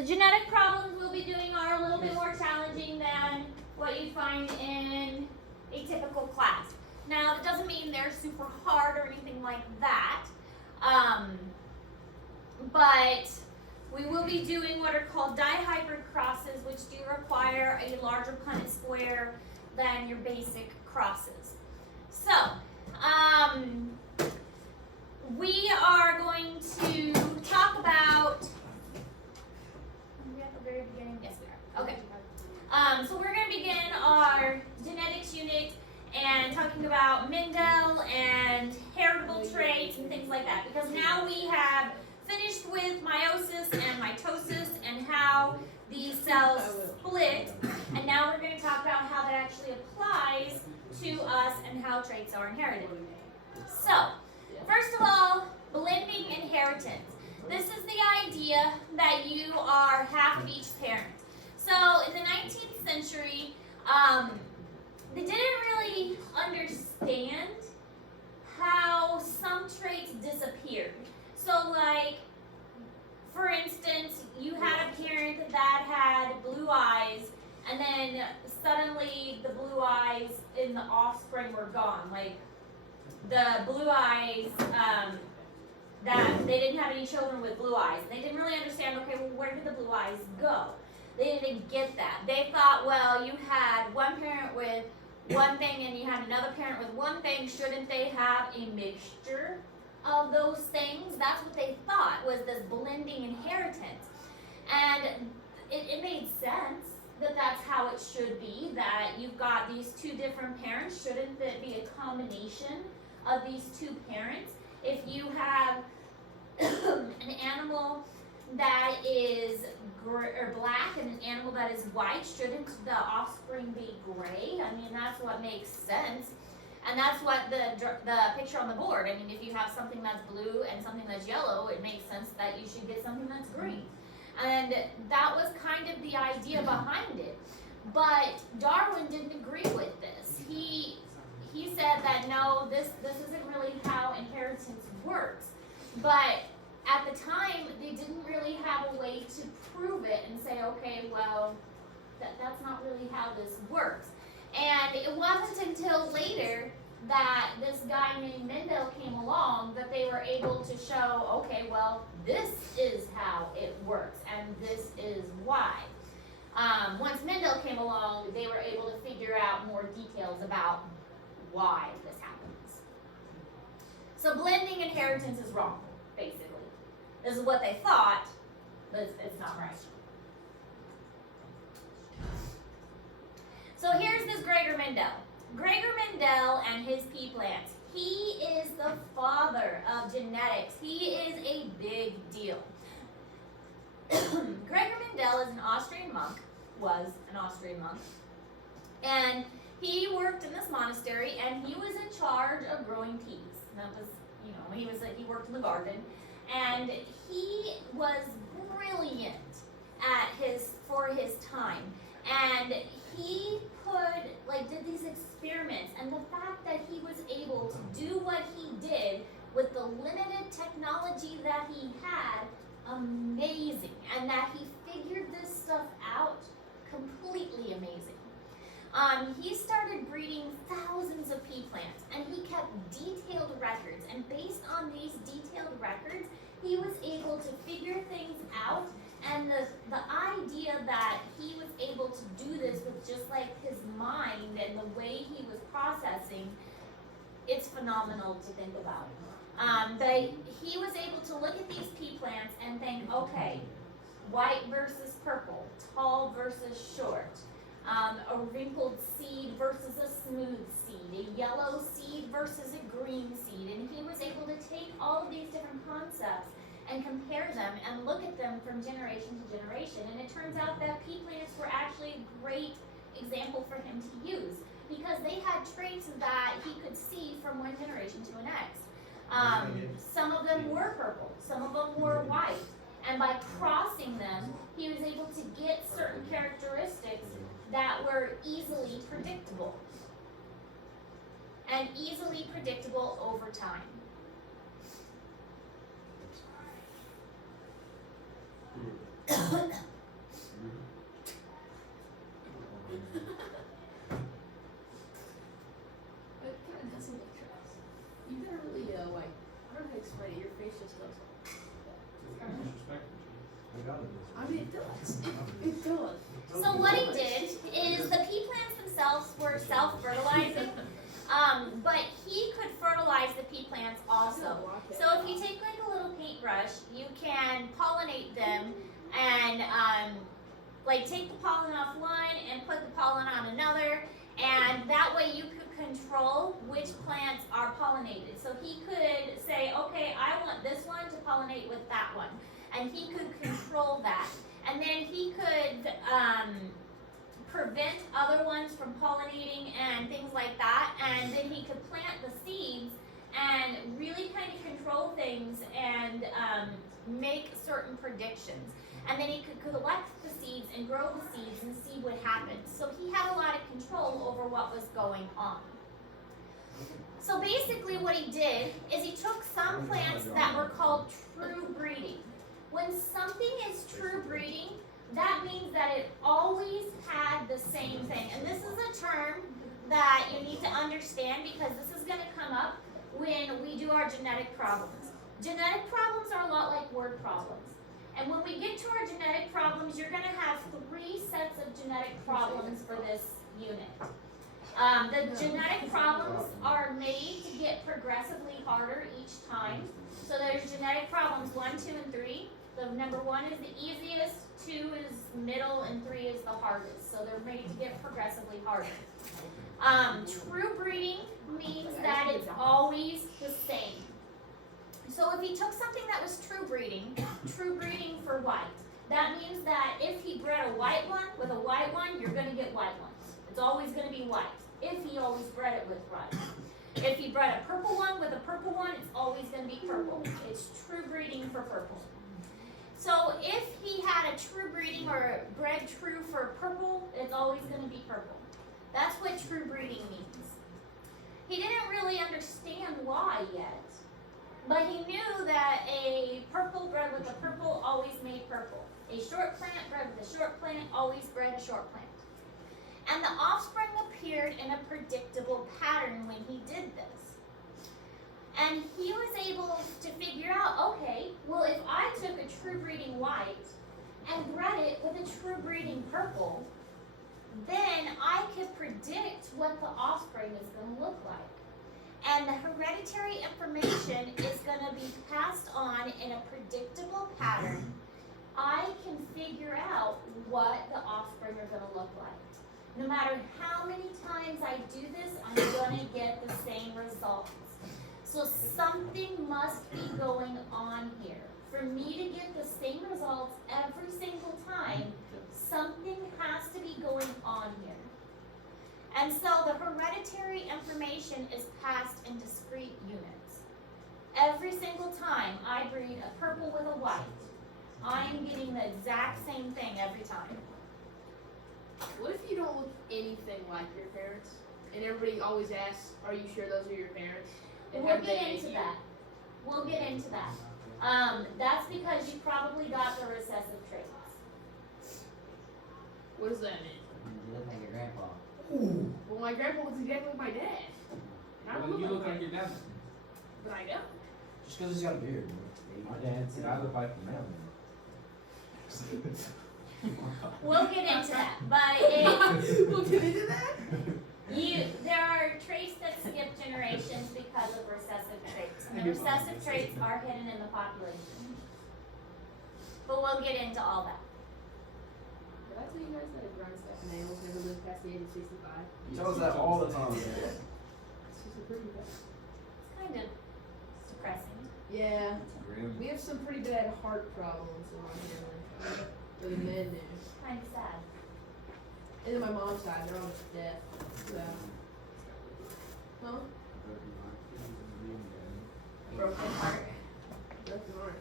The genetic problems we'll be doing are a little bit more challenging than what you find in a typical class. Now, that doesn't mean they're super hard or anything like that, but we will be doing what are called dihybrid crosses, which do require a larger Punnett square than your basic crosses. So, we are going to talk about, are we at the very beginning? Yes, we are. Okay. So we're going to begin our genetics unit and talking about Mendel and heritable traits and things like that, because now we have finished with meiosis and mitosis and how these cells split, and now we're going to talk about how that actually applies to us and how traits are inherited. So, first of all, blending inheritance. This is the idea that you are half of each parent. So, in the 19th century, they didn't really understand how some traits disappeared. So, like, for instance, you had a parent that had blue eyes, and then suddenly the blue eyes in the offspring were gone. Like, the blue eyes, that they didn't have any children with blue eyes. They didn't really understand, okay, well, where did the blue eyes go? They didn't get that. They thought, well, you had one parent with one thing and you had another parent with one thing. Shouldn't they have a mixture of those things? That's what they thought, was this blending inheritance. And it made sense that that's how it should be, that you've got these two different parents. Shouldn't it be a combination of these two parents? If you have an animal that is black and an animal that is white, shouldn't the offspring be gray? I mean, that's what makes sense. And that's what the picture on the board. I mean, if you have something that's blue and something that's yellow, it makes sense that you should get something that's green. And that was kind of the idea behind it. But Darwin didn't agree with this. He said that no, this isn't really how inheritance works. But at the time, they didn't really have a way to prove it and say, okay, well, that's not really how this works. And it wasn't until later that this guy named Mendel came along that they were able to show, okay, well, this is how it works, and this is why. Once Mendel came along, they were able to figure out more details about why this happens. So blending inheritance is wrong, basically. This is what they thought, but it's not right. So here's this Gregor Mendel. Gregor Mendel and his pea plants. He is the father of genetics. He is a big deal. Gregor Mendel is an Austrian monk, was an Austrian monk, and he worked in this monastery, and he was in charge of growing peas. That was, he worked in the garden, and he was brilliant for his time. And he did these experiments, and the fact that he was able to do what he did with the limited technology that he had, amazing. And that he figured this stuff out, completely amazing. He started breeding thousands of pea plants, and he kept detailed records, and based on these detailed records, he was able to figure things out. And the idea that he was able to do this with just like his mind and the way he was processing, it's phenomenal to think about. But he was able to look at these pea plants and think, okay, white versus purple, tall versus short, a wrinkled seed versus a smooth seed, a yellow seed versus a green seed. And he was able to take all of these different concepts and compare them and look at them from generation to generation. And it turns out that pea plants were actually a great example for him to use, because they had traits that he could see from one generation to the next. Some of them were purple, some of them were white, and by crossing them, he was able to get certain characteristics that were easily predictable, and easily predictable over time. I mean, it does. It does. So what he did is the pea plants themselves were self-fertilizing, but he could fertilize the pea plants also. So if you take like a little paintbrush, you can pollinate them and like take the pollen off one and put the pollen on another, and that way you could control which plants are pollinated. So he could say, okay, I want this one to pollinate with that one, and he could control that. And then he could prevent other ones from pollinating and things like that, and then he could plant the seeds and really kind of control things and make certain predictions. And then he could collect the seeds and grow the seeds and see what happened. So he had a lot of control over what was going on. So basically what he did is he took some plants that were called true breeding. When something is true breeding, that means that it always had the same thing. And this is a term that you need to understand because this is going to come up when we do our genetic problems. Genetic problems are a lot like word problems. And when we get to our genetic problems, you're going to have 3 sets of genetic problems for this unit. The genetic problems are made to get progressively harder each time. So there's genetic problems 1, 2, and 3. So number 1 is the easiest, 2 is middle, and 3 is the hardest. So they're made to get progressively harder. True breeding means that it's always the same. So if he took something that was true breeding for white, that means that if he bred a white one with a white one, you're going to get white ones. It's always going to be white, if he always bred it with white. If he bred a purple one with a purple one, it's always going to be purple. It's true breeding for purple. So if he had a true breeding or bred true for purple, it's always going to be purple. That's what true breeding means. He didn't really understand why yet, but he knew that a purple bred with a purple always made purple. A short plant bred with a short plant always bred a short plant. And the offspring appeared in a predictable pattern when he did this. And he was able to figure out, okay, well, if I took a true breeding white and bred it with a true breeding purple, then I could predict what the offspring is going to look like. And the hereditary information is going to be passed on in a predictable pattern. I can figure out what the offspring are going to look like. No matter how many times I do this, I'm going to get the same results. So something must be going on here. For me to get the same results every single time, something has to be going on here. And so the hereditary information is passed in discrete units. Every single time I breed a purple with a white, I'm getting the exact same thing every time. What if you don't look anything like your parents? And everybody always asks, are you sure those are your parents? And We'll get into that. We'll get into that. That's because you probably got the recessive traits. What does that mean? You look like your grandpa. Well, my grandpa looks exactly like my dad. And I Well, don't you look look like your dad. But I don't. Just because he's got a beard. My dad said I look like the mailman. We'll get into that. But We'll get into that? there are traits that skip generations because of recessive traits. And the recessive traits are hidden in the population. But we'll get into all that. Did I tell you guys that a grindstaff males never live past the age of 65? He tells that all the time. It's just a pretty bad. It's kind of depressing. Yeah. Grim. We have some pretty bad heart problems in my family. For the men do. Kind of sad. And then my mom's side, they're all deaf. So. Huh? Broken heart. Broken heart.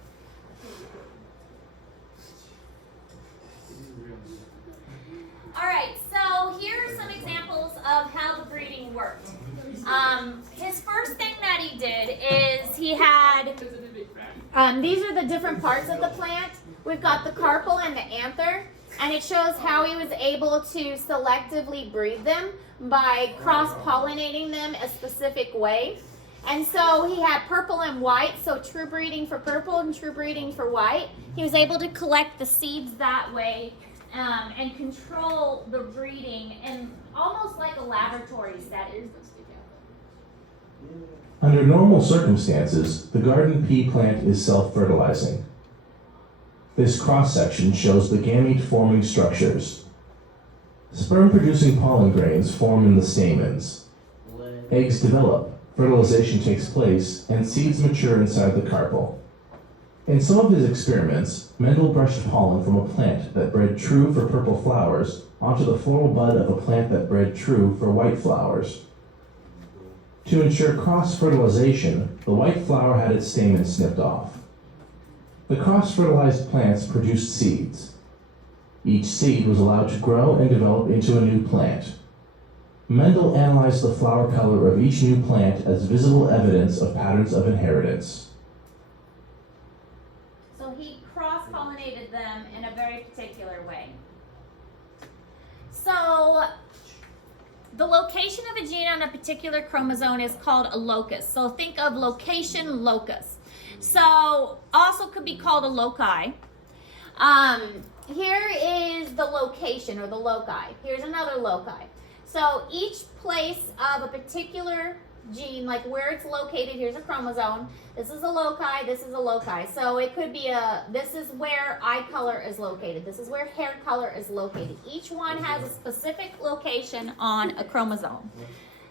Alright, so here are some examples of how the breeding worked. His first thing that he did is he had, these are the different parts of the plant. We've got the carpel and the anther, and it shows how he was able to selectively breed them by cross-pollinating them a specific way. And so he had purple and white, so true breeding for purple and true breeding for white. He was able to collect the seeds that way and control the breeding in almost like a laboratory setting. Under normal circumstances, the garden pea plant is self-fertilizing. This cross-section shows the gamete-forming structures. Sperm-producing pollen grains form in the stamens. Eggs develop, fertilization takes place, and seeds mature inside the carpel. In some of his experiments, Mendel brushed pollen from a plant that bred true for purple flowers onto the floral bud of a plant that bred true for white flowers. To ensure cross-fertilization, the white flower had its stamen snipped off. The cross-fertilized plants produced seeds. Each seed was allowed to grow and develop into a new plant. Mendel analyzed the flower color of each new plant as visible evidence of patterns of inheritance. So he cross-pollinated them in a very particular way. So the location of a gene on a particular chromosome is called a locus. So think of location, locus. So also could be called a loci. Here is the location or the loci. Here's another loci. So each place of a particular gene, like where it's located, here's a chromosome. This is a loci, this is a loci. So it could be this is where eye color is located. This is where hair color is located. Each one has a specific location on a chromosome.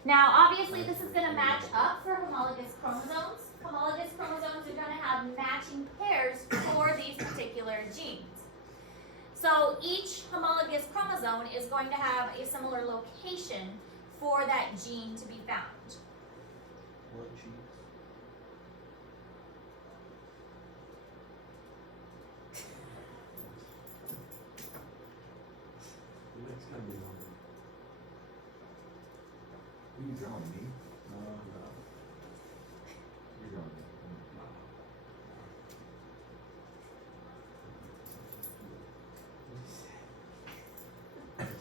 Now, obviously, this is going to match up for homologous chromosomes. Homologous chromosomes are going to have matching pairs for these particular genes. So each homologous chromosome is going to have a similar location for that gene to be found. What cheese? It's gonna be longer. Are you drawing me? No. You're drawing me.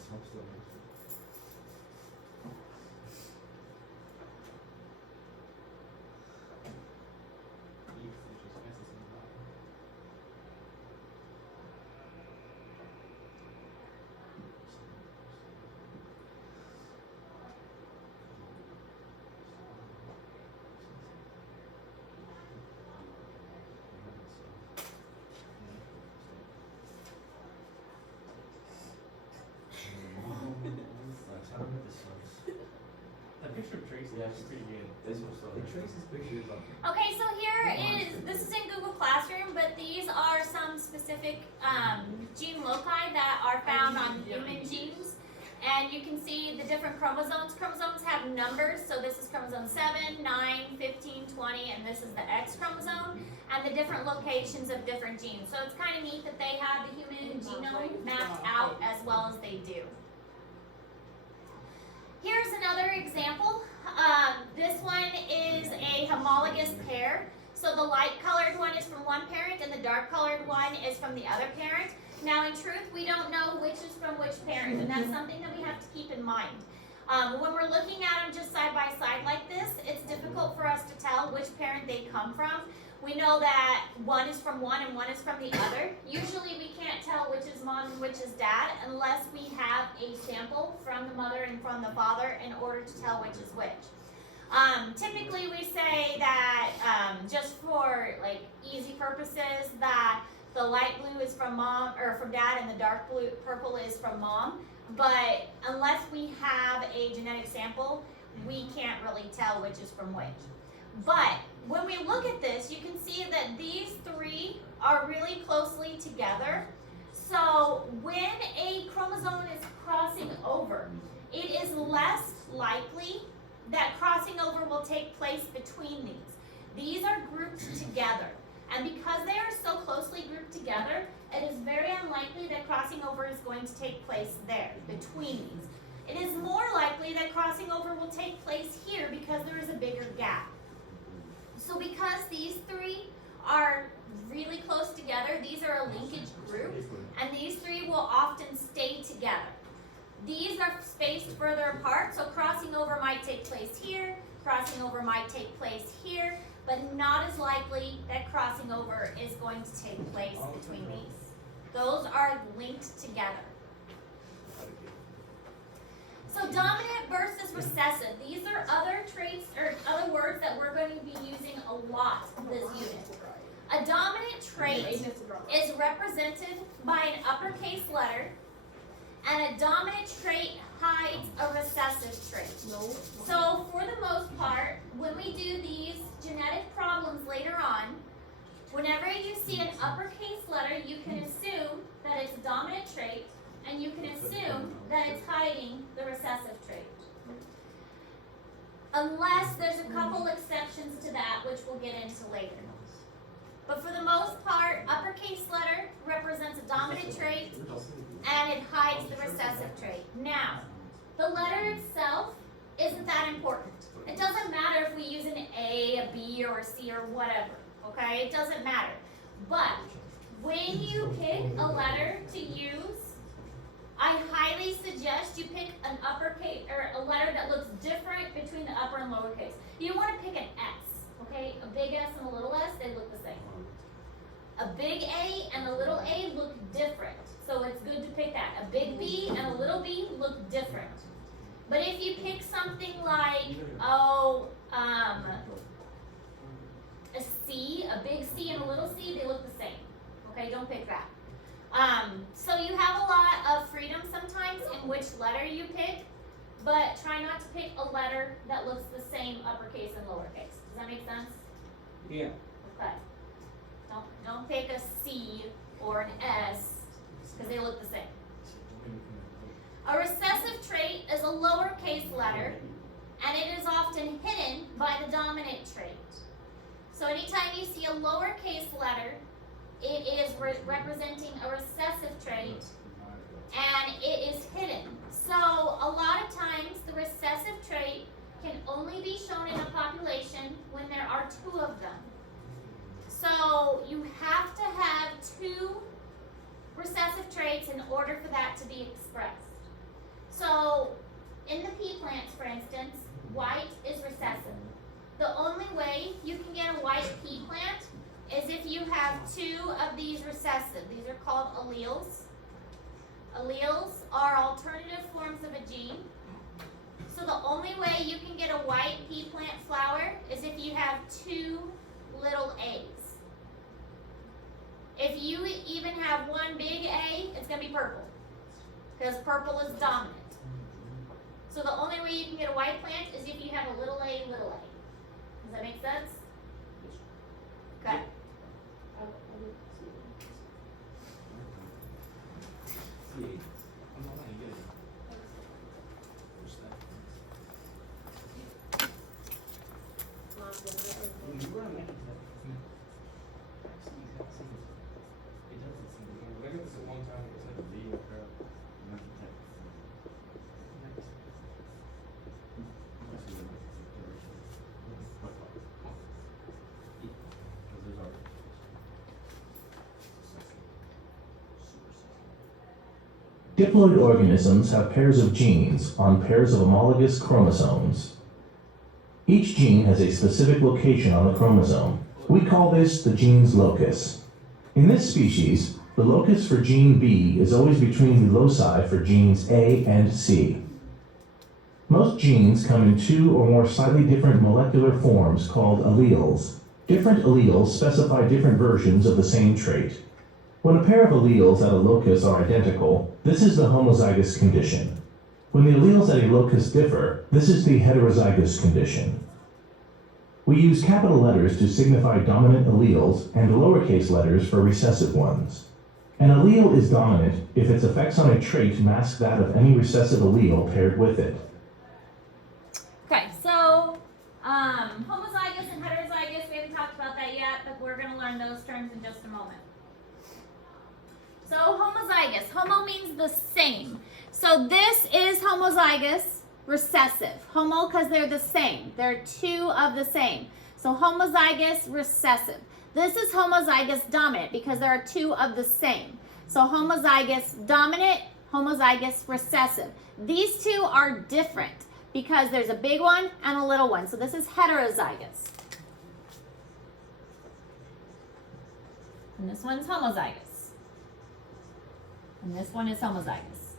I'm still The picture of Tracy is pretty good. This was so. Tracy's picture is up. Okay, so this is in Google Classroom, but these are some specific gene loci that are found on human genes. And you can see the different chromosomes. Chromosomes have numbers, so this is chromosome 7, 9, 15, 20, and this is the X chromosome, and the different locations of different genes. So it's kind of neat that they have the human genome mapped out as well as they do. Here's another example. This one is a homologous pair. So the light colored one is from one parent and the dark colored one is from the other parent. Now in truth, we don't know which is from which parent, and that's something that we have to keep in mind. When we're looking at them just side by side like this, it's difficult for us to tell which parent they come from. We know that one is from one and one is from the other. Usually we can't tell which is mom and which is dad unless we have a sample from the mother and from the father in order to tell which is which. Typically we say that just for like easy purposes that the light blue is from mom or from dad and the dark blue purple is from mom. But unless we have a genetic sample, we can't really tell which is from which. But when we look at this, you can see that these three are really closely together. So when a chromosome is crossing over, it is less likely that crossing over will take place between these. These are grouped together. And because they are so closely grouped together, it is very unlikely that crossing over is going to take place there, between these. It is more likely that crossing over will take place here because there is a bigger gap. So because these three are really close together, these are a linkage group, and these three will often stay together. These are spaced further apart, so crossing over might take place here, crossing over might take place here, but not as likely that crossing over is going to take place between these. Those are linked together. So dominant versus recessive. These are other traits or other words that we're going to be using a lot in this unit. A dominant trait is represented by an uppercase letter, and a dominant trait hides a recessive trait. So for the most part, when we do these genetic problems later on, whenever you see an uppercase letter, you can assume that it's a dominant trait, and you can assume that it's hiding the recessive trait. Unless there's a couple exceptions to that, which we'll get into later. But for the most part, uppercase letter represents a dominant trait, and it hides the recessive trait. Now, the letter itself isn't that important. It doesn't matter if we use an A, a B, or a C, or whatever, okay? It doesn't matter. But when you pick a letter to use, I highly suggest you pick an uppercase, or a letter that looks different between the upper and lower case. You want to pick an S, okay? A big S and a little s, they look the same. A big A and a little a look different. So it's good to pick that. A big B and a little b look different. But if you pick something like, a C, a big C and a little c, they look the same. Okay, don't pick that. So you have a lot of freedom sometimes in which letter you pick, but try not to pick a letter that looks the same uppercase and lowercase. Does that make sense? Yeah. Okay. Don't pick a C or an S because they look the same. A recessive trait is a lowercase letter, and it is often hidden by the dominant trait. So anytime you see a lowercase letter, it is representing a recessive trait, and it is hidden. So a lot of times the recessive trait can only be shown in a population when there are two of them. So you have to have two recessive traits in order for that to be expressed. So in the pea plants, for instance, white is recessive. The only way you can get a white pea plant is if you have two of these recessive. These are called alleles. Alleles are alternative forms of a gene. So the only way you can get a white pea plant flower is if you have two little A's. If you even have one big A, it's going to be purple, because purple is dominant. So the only way you can get a white plant is if you have a little a, little a. Does that make sense? Okay. Diploid organisms have pairs of genes on pairs of homologous chromosomes. Each gene has a specific location on the chromosome. We call this the gene's locus. In this species, the locus for gene B is always between the loci for genes A and C. Most genes come in two or more slightly different molecular forms called alleles. Different alleles specify different versions of the same trait. When a pair of alleles at a locus are identical, this is the homozygous condition. When the alleles at a locus differ, this is the heterozygous condition. We use capital letters to signify dominant alleles and lowercase letters for recessive ones. An allele is dominant if its effects on a trait mask that of any recessive allele paired with it. Okay, so homozygous and heterozygous, we haven't talked about that yet, but we're going to learn those terms in just a moment. So homozygous, homo means the same. So this is homozygous recessive. Homo because they're the same. They're two of the same. So homozygous recessive. This is homozygous dominant because there are two of the same. So homozygous dominant, homozygous recessive. These two are different. because there's a big one and a little one. So this is heterozygous. And this one's homozygous. And this one is homozygous.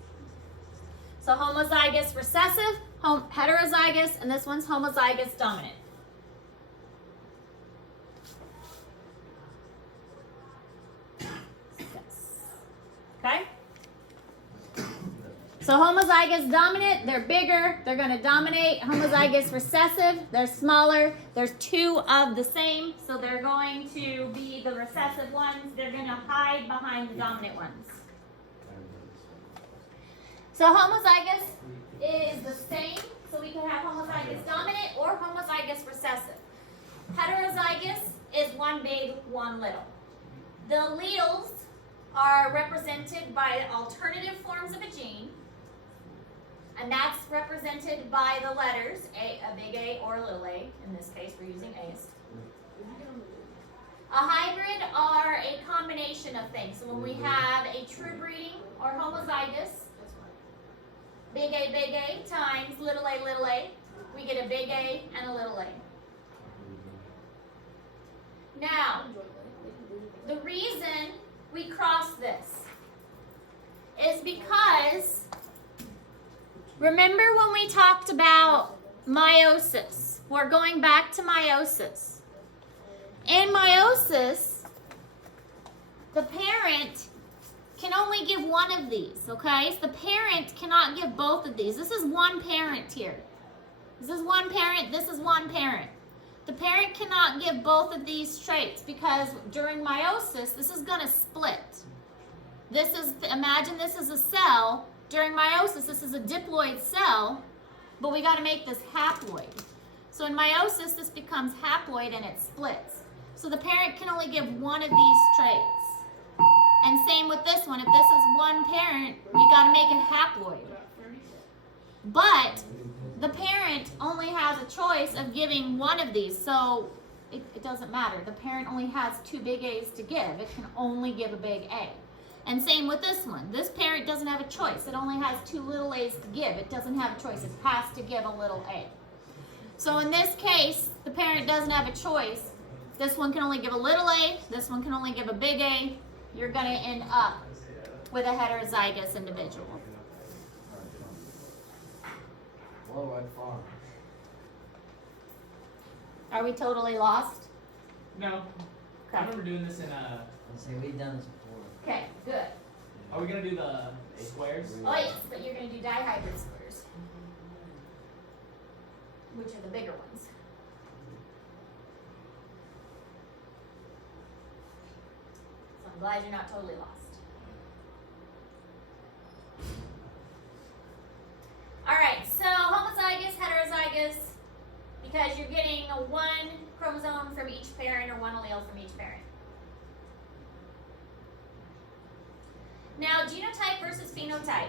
So homozygous recessive, heterozygous, and this one's homozygous dominant. Okay? So homozygous dominant, they're bigger, they're going to dominate. Homozygous recessive, they're smaller. There's two of the same, so they're going to be the recessive ones. They're going to hide behind the dominant ones. So homozygous is the same, so we can have homozygous dominant or homozygous recessive. Heterozygous is one big, one little. The alleles are represented by alternative forms of a gene, and that's represented by the letters a big A or a little a. In this case, we're using A's. A hybrid are a combination of things. So when we have a true breeding or homozygous, big A times little a, we get a big A and a little a. Now, the reason we cross this is because, remember when we talked about meiosis? We're going back to meiosis. In meiosis, the parent can only give one of these, okay? So the parent cannot give both of these. This is one parent here. This is one parent, this is one parent. The parent cannot give both of these traits because during meiosis, this is going to split. This is, imagine this is a cell. During meiosis, this is a diploid cell, but we got to make this haploid. So in meiosis, this becomes haploid and it splits. So the parent can only give one of these traits. And same with this one. If this is one parent, we got to make it haploid. But the parent only has a choice of giving one of these, so it doesn't matter. The parent only has two big A's to give. It can only give a big A. And same with this one. This parent doesn't have a choice. It only has two little A's to give. It doesn't have a choice. It has to give a little A. So in this case, the parent doesn't have a choice. This one can only give a little A. This one can only give a big A. You're going to end up with a heterozygous individual. Worldwide farm. Are we totally lost? No. I remember doing this in Let's say we've done this before. Okay, good. Are we gonna do the squares? Oh yes, but you're going to do dihybrid squares, which are the bigger ones. So I'm glad you're not totally lost. All right, so homozygous, heterozygous, because you're getting a one chromosome from each parent or one allele from each parent. Now, genotype versus phenotype.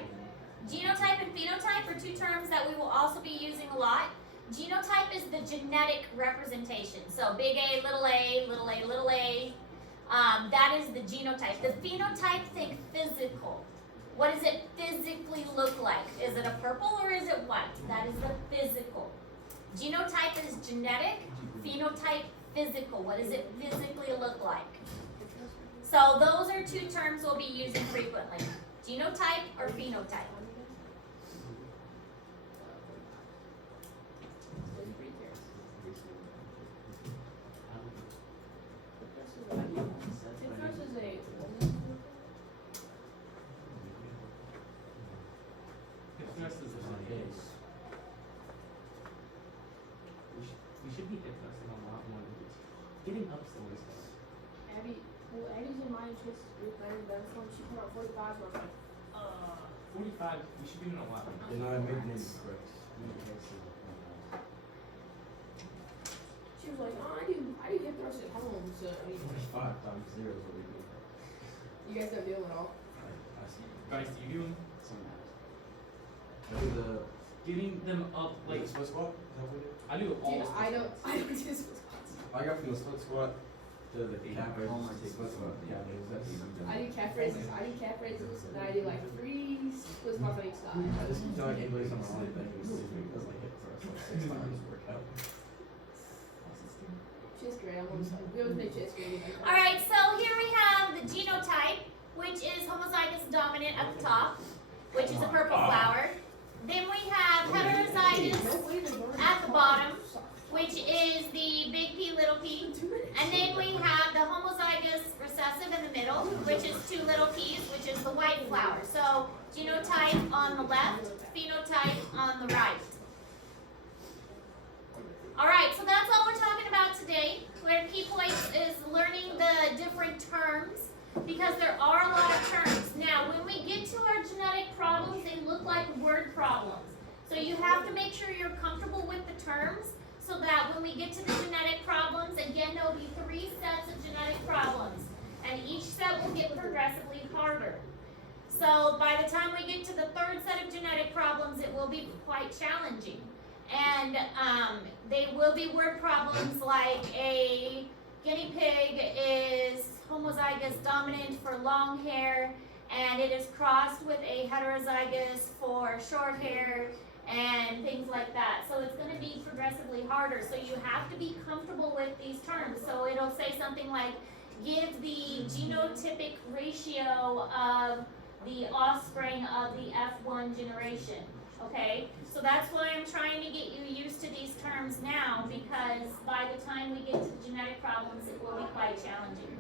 Genotype and phenotype are two terms that we will also be using a lot. Genotype is the genetic representation. So big A, little a, little a, little a. That is the genotype. The phenotype, think physical. What does it physically look like? Is it a purple or is it white? That is the physical. Genotype is genetic, phenotype physical. What does it physically look like? So those are two terms we'll be using frequently. Genotype or phenotype. We should be discussing a lot more than this. Getting up still is Abby's in my interest with my phone. She put out 45, so I was like, 45. We should be doing a lot more. You're not making it correct. she was like, oh, I do hip thrusts at home, so I mean, 45 times 0 is what we do. you guys don't do them at all. I see. Guys, do you do them? Sometimes. I do the Getting them up, like like, split squat. Is that what we do? I do it all. Dude, the I time. don't do this with squats. I got from the split squat to the calf raises to split squat. Yeah, that's easy. I do calf raises, and then I do like 3 splits was my face died. I just feel like anybody's on the line that you see me does like hit for us like 6 times workout. Chest grade, we always make chest grade. All right, so here we have the genotype, which is homozygous dominant at the top, which is a purple flower. Then we have heterozygous at the bottom, which is the big P, little p. And then we have the homozygous recessive in the middle, which is 2 little p's, which is the white flower. So genotype on the left, phenotype on the right. All right, so that's all we're talking about today. Where key points is learning the different terms, because there are a lot of terms. Now, when we get to our genetic problems, they look like word problems. So you have to make sure you're comfortable with the terms, so that when we get to the genetic problems, again, there will be 3 sets of genetic problems, and each set will get progressively harder. So by the time we get to the 3rd set of genetic problems, it will be quite challenging. And they will be word problems like a guinea pig is homozygous dominant for long hair, and it is crossed with a heterozygous for short hair, and things like that. So it's going to be progressively harder. So you have to be comfortable with these terms. So it'll say something like, give the genotypic ratio of the offspring of the F1 generation. Okay? So that's why I'm trying to get you used to these terms now, because by the time we get to the genetic problems, it will be quite challenging.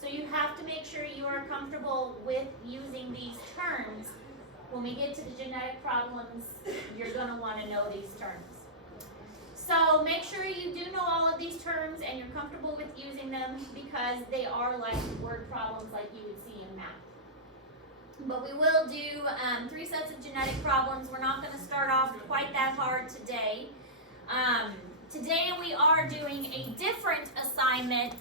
So you have to make sure you are comfortable with using these terms. When we get to the genetic problems, you're going to want to know these terms. So make sure you do know all of these terms and you're comfortable with using them, because they are like word problems like you would see in math. But we will do 3 sets of genetic problems. We're not going to start off quite that hard today. Today we are doing a different assignment.